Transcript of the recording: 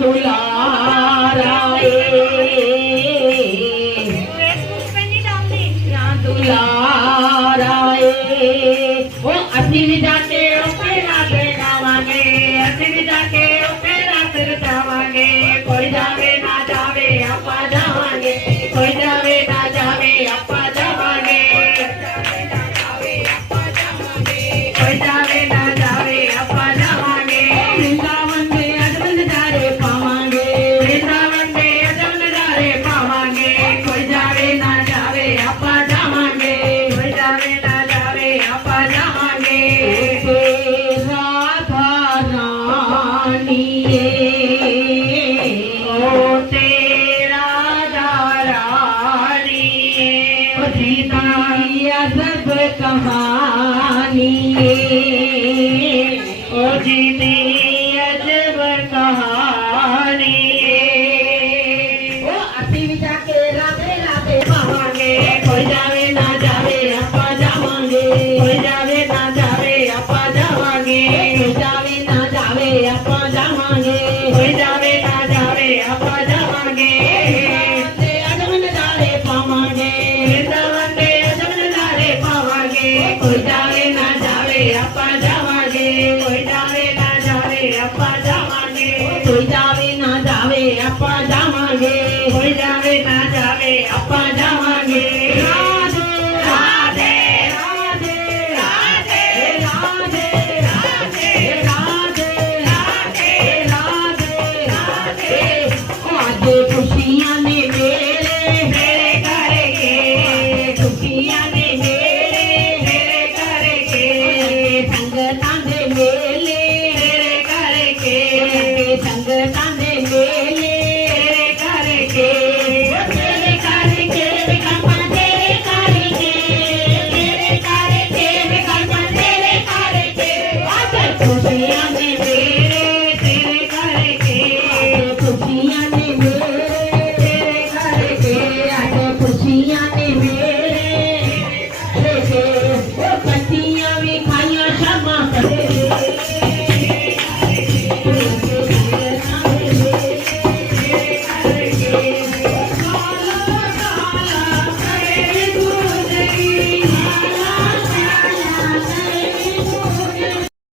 दुलाराए दुलाराए ओ असी भी जाके ओके रात गावांगे असी भी जाके ओके रात रचावांगे कोई जावे ना जावे आपा जावांगे कोई जावे ना जावे आपा जावांगे कोई जावे ना जावे आपा जावांगे वृंदावन में अजब नजारे पावांगे वृंदावन में अजब नजारे पावांगे कोई जावे ना जावे आपा जावांगे कोई जावे ना जावे आपा जावांगे राधा रानी ओ तेरा रानी ओ सीता सब कहानी ओ जीती अजब कहानी ओ असी भी जाके राधे राधे पावांगे कोई जावे ना जावे आपा जावांगे कोई जावे ना जावे आपा जावांगे कोई जावे ना जावे आपा जावांगे कोई जावे ना जावे आपा जावांगे अजब नजारे पावांगे वृंदावन में अजब नजारे पावांगे कोई जावे ना जावे आपा जावांगे कोई जावे ना जावे आपा जावांगे कोई जावे ना जावे आपा जावांगे कोई जावे ना जावे आपा जावांगे राधे राधे राधे राधे राधे राधे राधे राधे राधे राधे आज खुशियां ने मेरे करके खुशियां ने मेरे करके संगतां दे मेरे